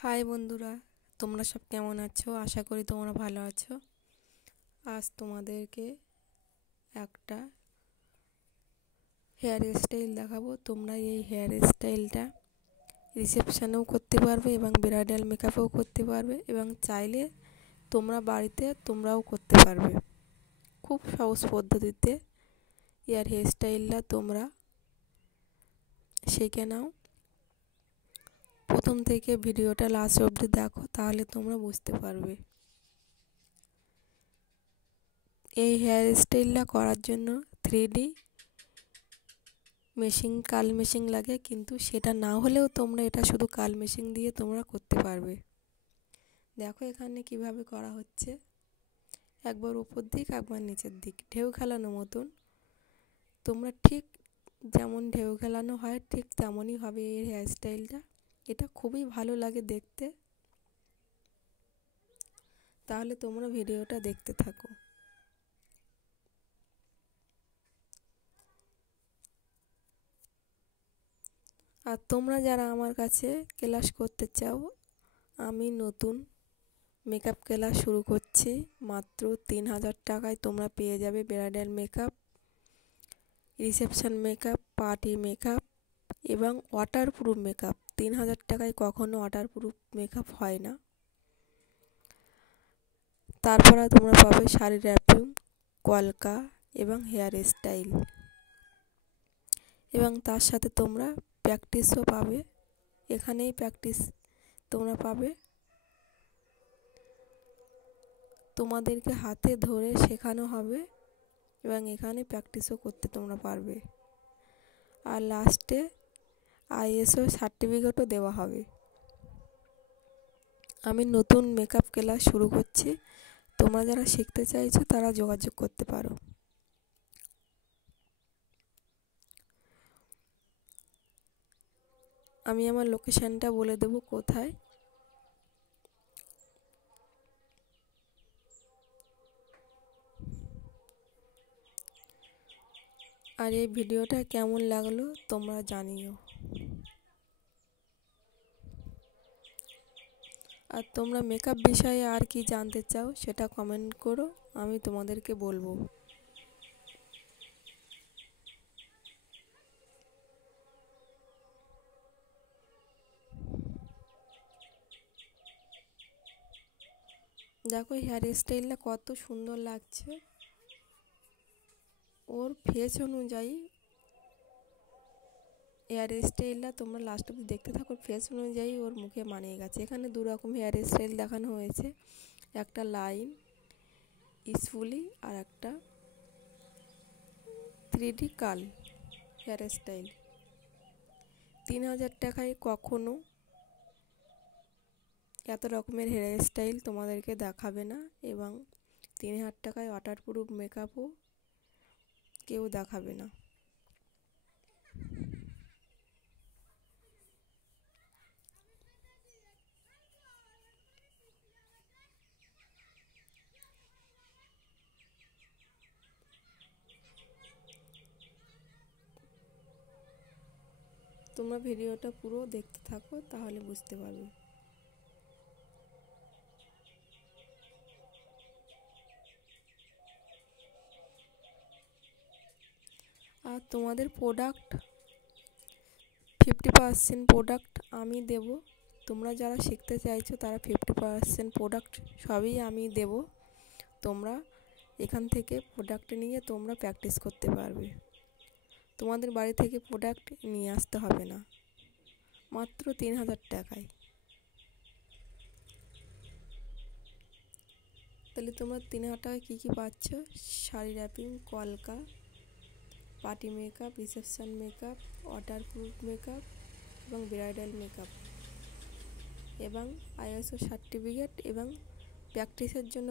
হাই বন্ধুরা, তোমরা সব কেমন আছো? আশা করি তোমরা ভালো আছো। আজ তোমাদেরকে একটা হেয়ার স্টাইল দেখাবো। তোমরা এই হেয়ার স্টাইলটা রিসেপশনেও করতে পারবে এবং ব্রাইডাল মেকআপেও করতে পারবে এবং চাইলে তোমরা বাড়িতে তোমরাও করতে পারবে। খুব সহজ পদ্ধতিতে হেয়ার স্টাইলটা তোমরা শিখে নাও। প্রথম থেকে ভিডিওটা লাস্ট অবধি দেখো, তাহলে তোমরা বুঝতে পারবে। এই হেয়ার স্টাইলটা করার জন্য 3D মেশিন, কাল মেশিন লাগে, কিন্তু সেটা না হলেও তোমরা এটা শুধু কাল মেশিন দিয়ে তোমরা করতে পারবে। দেখো এখানে কিভাবে করা হচ্ছে। একবার উপর দিক, একবার নিচের দিক, ঢেউ খেলানো মতন। তোমরা ঠিক যেমন ঢেউ খেলানো হয় ঠিক তেমনই হবে এই হেয়ার স্টাইলটা। এটা খুবই ভালো লাগে দেখতে। তাহলে তোমরা ভিডিওটা দেখতে থাকো। আর তোমরা যারা আমার কাছে ক্লাস করতে চাও, আমি নতুন মেকআপ ক্লাস শুরু করছি। মাত্র 3000 টাকায় তোমরা পেয়ে যাবে bridal makeup, reception makeup, party makeup এবং ওয়াটারপ্রুফ মেকআপ। 3000 টাকায় কখনো ওয়াটারপ্রুফ মেকআপ হয় না। তারপরে তোমরা পাবে শাড়ি র্যাপিং, কলকা এবং হেয়ার স্টাইল, এবং তার সাথে তোমরা প্র্যাকটিসও পাবে। এখানেই প্র্যাকটিস তোমরা পাবে। তোমাদেরকে হাতে ধরে শেখানো হবে এবং এখানে প্র্যাকটিসও করতে তোমরা পারবে। আর লাস্টে ISO সার্টিফিকেটও দেওয়া হবে। আমি নতুন মেকআপ ক্লাস শুরু করছি। তোমরা যারা শিখতে চাইছো তারা যোগাযোগ করতে পারো। আমি আমার লোকেশনটা বলে দেব কোথায়। আর এই ভিডিওটা কেমন লাগলো তোমরা জানিও। আর তোমরা মেকআপ বিষয়ে আর কি জানতে চাও সেটা কমেন্ট করো, আমি তোমাদেরকে বলবো। দেখো হেয়ার স্টাইলটা কত সুন্দর লাগছে। ওর ফেস অনুযায়ী হেয়ার স্টাইলটা তোমরা লাস্ট অবধি দেখতে থাকো। ফেস অনুযায়ী ওর মুখে মানিয়ে গেছে। এখানে দু রকম হেয়ার স্টাইল দেখানো হয়েছে, একটা লাইন স্পুলি আর একটা 3D কার্ল হেয়ার স্টাইল। 3000 টাকায় কখনো এত রকমের হেয়ার স্টাইল তোমাদেরকে দেখাবে না, এবং 3000 টাকায় ওয়াটারপ্রুফ মেকআপও কেউ দেখাবে না। তোমরা ভিডিওটা পুরো দেখতে থাকো, তাহলে বুঝতে পারবে। আর তোমাদের প্রোডাক্ট 50% প্রোডাক্ট আমি দেব। তোমরা যারা শিখতে চাইছো তারা 50% প্রোডাক্ট সবই আমি দেব। তোমরা এখান থেকে প্রোডাক্ট নিয়ে তোমরা প্র্যাকটিস করতে পারবে। তোমাদের বাড়ি থেকে প্রোডাক্ট নিয়ে আসতে হবে না, মাত্র 3000 টাকায়। তাহলে তোমরা 3000 টাকায় কী কী পাচ্ছ? শাড়ি র্যাপিং, কলকা, party makeup, reception makeup, waterproof makeup এবং ব্রাইডাল মেকআপ, এবং ISO সার্টিফিকেট এবং প্র্যাকটিসের জন্য